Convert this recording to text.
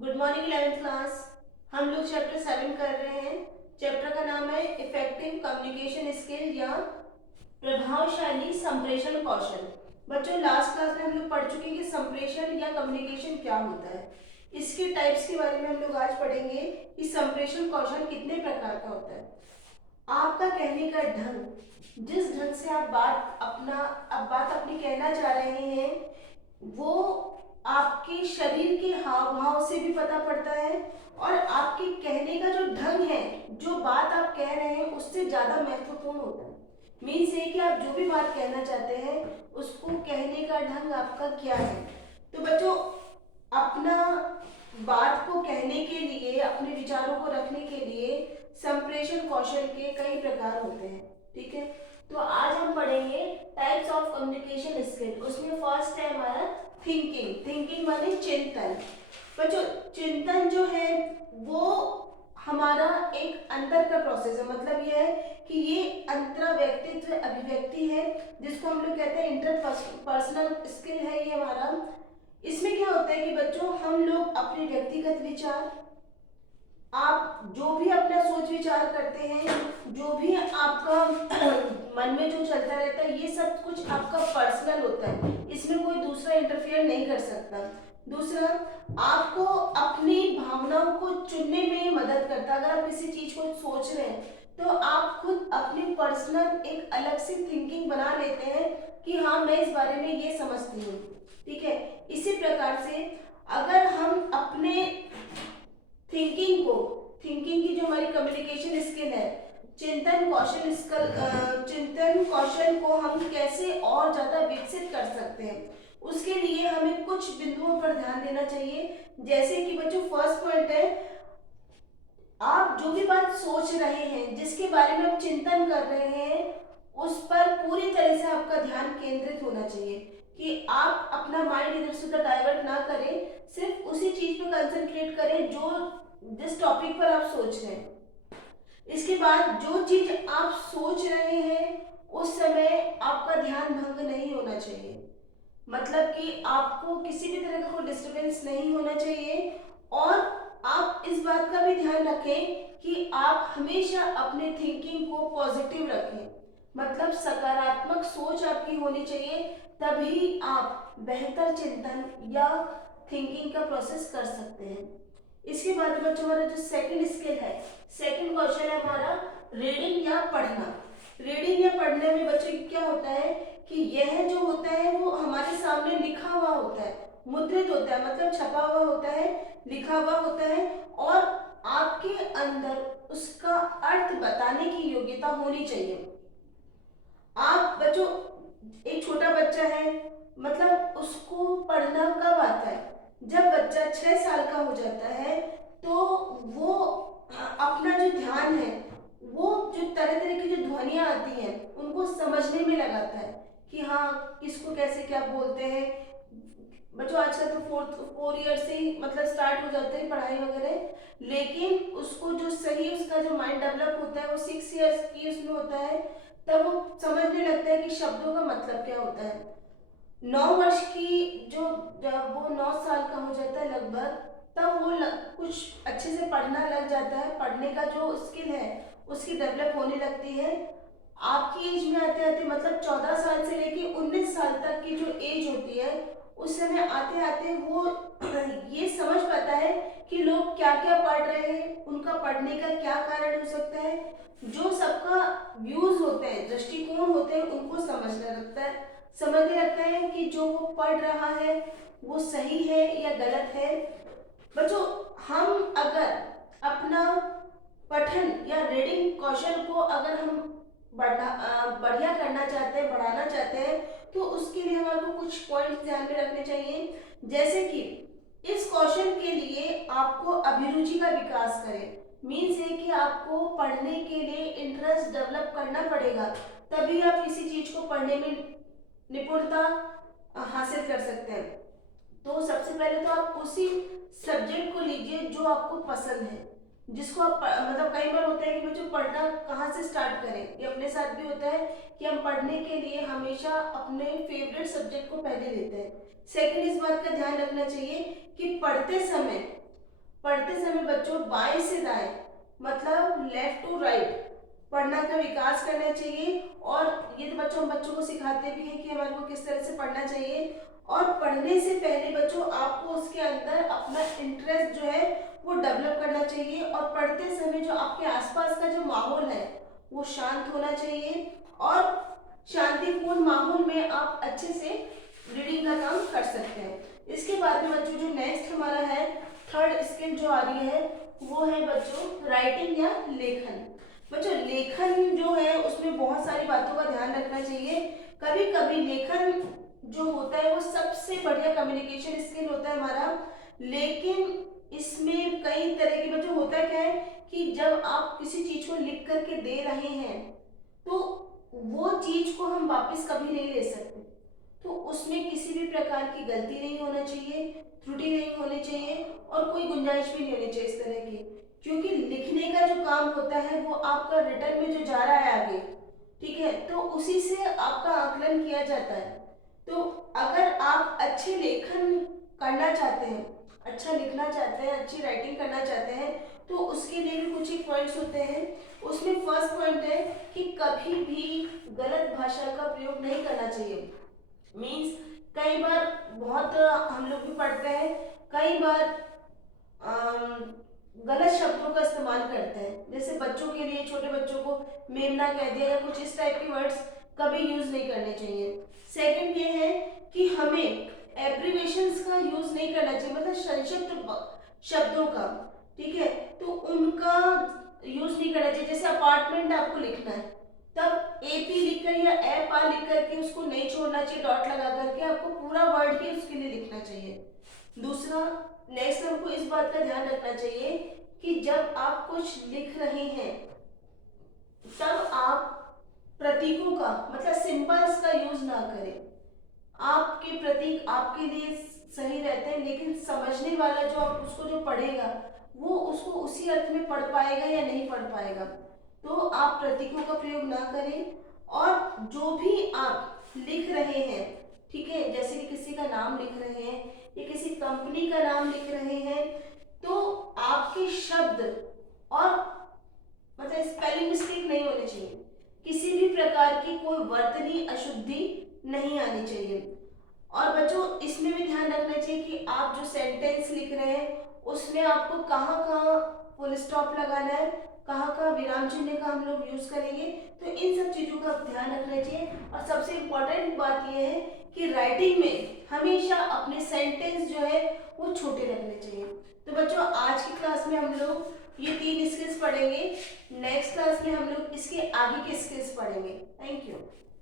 Good morning 11th class. हम लोग chapter 7 कर रहे हैं। चैप्टर का नाम है इफेक्टिव कम्युनिकेशन स्किल या प्रभावशाली संप्रेषण कौशल। बच्चों, लास्ट क्लास में हम लोग पढ़ चुके हैं कि संप्रेषण या कम्युनिकेशन क्या होता है। इसके टाइप्स के बारे में हम लोग आज पढ़ेंगे कि संप्रेषण कौशल कितने प्रकार का होता है। आपका कहने का ढंग, जिस ढंग से आप बात अपनी कहना चाह रहे हैं, वो आपके शरीर के हाव भाव से भी पता पड़ता है और आपके कहने का जो ढंग है, जो बात आप कह रहे हैं, उससे ज्यादा महत्वपूर्ण होता है। मीन्स है कि आप जो भी बात कहना चाहते हैं, उसको कहने का ढंग आपका क्या है। तो बच्चों, अपना बात को कहने के लिए, अपने विचारों को रखने के लिए संप्रेषण कौशल के कई प्रकार होते हैं। ठीक है, तो आज हम पढ़ेंगे टाइप्स ऑफ कम्युनिकेशन स्किल। उसमें फर्स्ट है हमारा थिंकिंग। थिंकिंग माने चिंतन। बच्चों, चिंतन जो है वो हमारा एक अंदर का प्रोसेस है। मतलब ये है कि ये अंतरा व्यक्तित्व अभिव्यक्ति है, जिसको हम लोग कहते हैं इंटरपर्सनल स्किल है ये हमारा। इसमें क्या होता है कि बच्चों, हम लोग अपने व्यक्तिगत विचार, आप जो भी अपना सोच विचार करते हैं, जो भी आपका मन में जो चलता रहता है, ये सब कुछ आपका पर्सनल होता है। इसमें कोई दूसरा इंटरफेयर नहीं कर सकता। दूसरा, आपको अपनी भावनाओं को चुनने में मदद करता है। अगर आप किसी चीज को सोच रहे हैं, तो आप खुद अपनी पर्सनल एक अलग सी थिंकिंग बना लेते हैं कि हाँ, मैं इस बारे में ये समझती हूँ। ठीक है, इसी प्रकार से अगर हम अपने थिंकिंग की जो हमारी कम्युनिकेशन स्किल है, चिंतन कौशल को हम कैसे और ज्यादा विकसित कर सकते हैं, उसके लिए हमें कुछ बिंदुओं पर ध्यान देना चाहिए। जैसे कि बच्चों, फर्स्ट पॉइंट है, आप जो भी बात सोच रहे हैं, जिसके बारे में आप चिंतन कर रहे हैं, उस पर पूरी तरह से आपका ध्यान केंद्रित होना चाहिए कि आप अपना माइंड इधर से उधर डाइवर्ट ना करें। सिर्फ उसी चीज पे कंसंट्रेट करें जो जिस टॉपिक पर आप सोच रहे हैं। इसके बाद जो चीज आप सोच रहे हैं, उस समय आपका ध्यान भंग नहीं होना चाहिए। मतलब कि आपको किसी भी तरह का कोई डिस्टरबेंस नहीं होना चाहिए। और आप इस बात का भी ध्यान रखें कि आप हमेशा अपने थिंकिंग को पॉजिटिव रखें। मतलब सकारात्मक सोच आपकी होनी चाहिए, तभी आप बेहतर चिंतन या थिंकिंग का प्रोसेस कर सकते हैं। इसके बाद बच्चों, हमारा जो सेकंड स्किल है, सेकंड क्वेश्चन है हमारा रीडिंग या पढ़ना। रीडिंग या पढ़ने में बच्चों क्या होता है कि यह जो होता है वो हमारे सामने लिखा हुआ होता है, मुद्रित होता है, मतलब छपा हुआ होता है, लिखा हुआ होता है, और आपके अंदर उसका अर्थ बताने की योग्यता होनी चाहिए। आप बच्चों, एक छोटा बच्चा है, मतलब उसको पढ़ना कब आता है? जब बच्चा 6 साल का हो जाता है, तो वो अपना जो ध्यान है, वो जो तरह तरह की जो ध्वनियां आती हैं, उनको समझने में लगाता है कि हाँ, किसको कैसे क्या बोलते हैं। बच्चों, आजकल तो 4 ईयर से ही मतलब स्टार्ट हो जाते हैं पढ़ाई वगैरह, लेकिन उसको जो सही उसका जो माइंड डेवलप होता है, वो 6 ईयर्स की उसमें होता है। तब वो समझने लगता है कि शब्दों का मतलब क्या होता है। 9 वर्ष की जो जब वो 9 साल का हो जाता है लगभग, तब वो कुछ अच्छे से पढ़ना लग जाता है। पढ़ने का जो स्किल है, उसकी डेवलप होने लगती है। आपकी एज में आते आते, मतलब 14 साल से लेके 19 साल तक की जो एज होती है, उस समय आते आते वो ये समझ पाता है कि लोग क्या क्या पढ़ रहे हैं, उनका पढ़ने का क्या कारण हो सकता है। जो सबका व्यूज होते हैं, दृष्टिकोण होते हैं, उनको समझने लगता है कि जो वो पढ़ रहा है वो सही है या गलत है। बच्चों, हम अगर अपना पठन या रीडिंग कौशल को अगर हम बढ़िया करना चाहते हैं, बढ़ाना चाहते हैं, तो उसके लिए हमारे को कुछ पॉइंट्स ध्यान में रखने चाहिए। जैसे कि इस कौशल के लिए आपको अभिरुचि का विकास करें। मीन्स है कि आपको पढ़ने के लिए इंटरेस्ट डेवलप करना पड़ेगा, तभी आप किसी चीज को पढ़ने में निपुणता हासिल कर सकते हैं। तो सबसे पहले तो आप उसी सब्जेक्ट को लीजिए जो आपको पसंद है, जिसको आप मतलब कई बार होता है कि बच्चों, पढ़ना कहाँ से स्टार्ट करें। ये अपने साथ भी होता है कि हम पढ़ने के लिए हमेशा अपने फेवरेट सब्जेक्ट को पहले लेते हैं। सेकंड, इस बात का ध्यान रखना चाहिए कि पढ़ते समय पढ़ते समय बच्चों बाएं से दाएं मतलब लेफ्ट टू राइट पढ़ना का विकास करना चाहिए। और ये तो बच्चों हम बच्चों को सिखाते भी हैं कि हमारे को किस तरह से पढ़ना चाहिए। और पढ़ने से पहले बच्चों आपको उसके अंदर अपना इंटरेस्ट जो है वो डेवलप करना चाहिए। और पढ़ते समय जो आपके आसपास का जो माहौल है वो शांत होना चाहिए। और शांतिपूर्ण माहौल में आप अच्छे से रीडिंग का काम कर सकते हैं। इसके बाद में बच्चों जो नेक्स्ट हमारा है थर्ड स्किल जो आ रही है वो है बच्चों राइटिंग या लेखन। बच्चों लेखन जो है उसमें बहुत सारी बातों का ध्यान रखना चाहिए। कभी कभी लेखन जो होता है वो सबसे बढ़िया कम्युनिकेशन स्किल होता है हमारा। लेकिन इसमें कई तरह की बच्चों होता क्या है कि जब आप किसी चीज को लिख करके दे रहे हैं तो वो चीज को हम वापस कभी नहीं ले सकते। तो उसमें किसी भी प्रकार की गलती नहीं होना चाहिए, त्रुटि नहीं होनी चाहिए और कोई गुंजाइश भी नहीं होनी चाहिए इस तरह की। क्योंकि लिखने का जो काम होता है वो आपका रिटर्न में जो जा रहा है आगे, ठीक है, तो उसी से आपका आकलन किया जाता है। तो अगर आप अच्छे लेखन करना चाहते हैं, अच्छा लिखना चाहते हैं, अच्छी राइटिंग करना चाहते हैं तो उसके लिए भी कुछ ही पॉइंट्स होते हैं। उसमें फर्स्ट पॉइंट है कि कभी भी गलत भाषा का प्रयोग नहीं करना चाहिए। मीन्स कई बार बहुत हम लोग भी पढ़ते हैं, कई बार गलत शब्दों का इस्तेमाल करते हैं। जैसे बच्चों के लिए छोटे बच्चों को मेमना कह दिया या कुछ इस टाइप के वर्ड्स कभी यूज नहीं करने चाहिए। सेकंड ये है कि हमें एब्रिवेशंस का यूज नहीं करना चाहिए, मतलब संक्षिप्त शब्दों का, ठीक है, तो उनका यूज नहीं करना चाहिए। जैसे अपार्टमेंट आपको लिखना है तब एपी लिखकर या एप आ लिख करके उसको नहीं छोड़ना चाहिए, डॉट लगा करके आपको पूरा वर्ड ही उसके लिए लिखना चाहिए। दूसरा नेक्स्ट हमको इस बात का ध्यान रखना चाहिए कि जब आप कुछ लिख रहे हैं तब आप प्रतीकों का मतलब सिंबल्स का यूज ना करें। आपके प्रतीक आपके लिए सही रहते हैं लेकिन समझने वाला जो आप उसको जो पढ़ेगा वो उसको उसी अर्थ में पढ़ पाएगा या नहीं पढ़ पाएगा। तो आप प्रतीकों का प्रयोग ना करें। और जो भी आप लिख रहे हैं, ठीक है, जैसे कि किसी का नाम लिख रहे हैं या किसी कंपनी का नाम लिख रहे हैं तो आपके शब्द और मतलब स्पेलिंग मिस्टेक नहीं होनी चाहिए, किसी भी प्रकार की कोई वर्तनी अशुद्धि नहीं आनी चाहिए। और बच्चों इसमें भी ध्यान रखना चाहिए कि आप जो सेंटेंस लिख रहे हैं उसमें आपको कहाँ कहाँ फुल स्टॉप लगाना है, कहाँ कहाँ विराम चिन्ह का हम लोग यूज करेंगे। तो इन सब चीजों का ध्यान रखना चाहिए। और सबसे इम्पोर्टेंट बात यह है कि राइटिंग में हमेशा अपने सेंटेंस जो है वो छोटे रखने चाहिए। तो बच्चों आज की क्लास में हम लोग ये 3 स्किल्स पढ़ेंगे। नेक्स्ट क्लास में हम लोग इसके आगे के स्किल्स पढ़ेंगे। Thank you.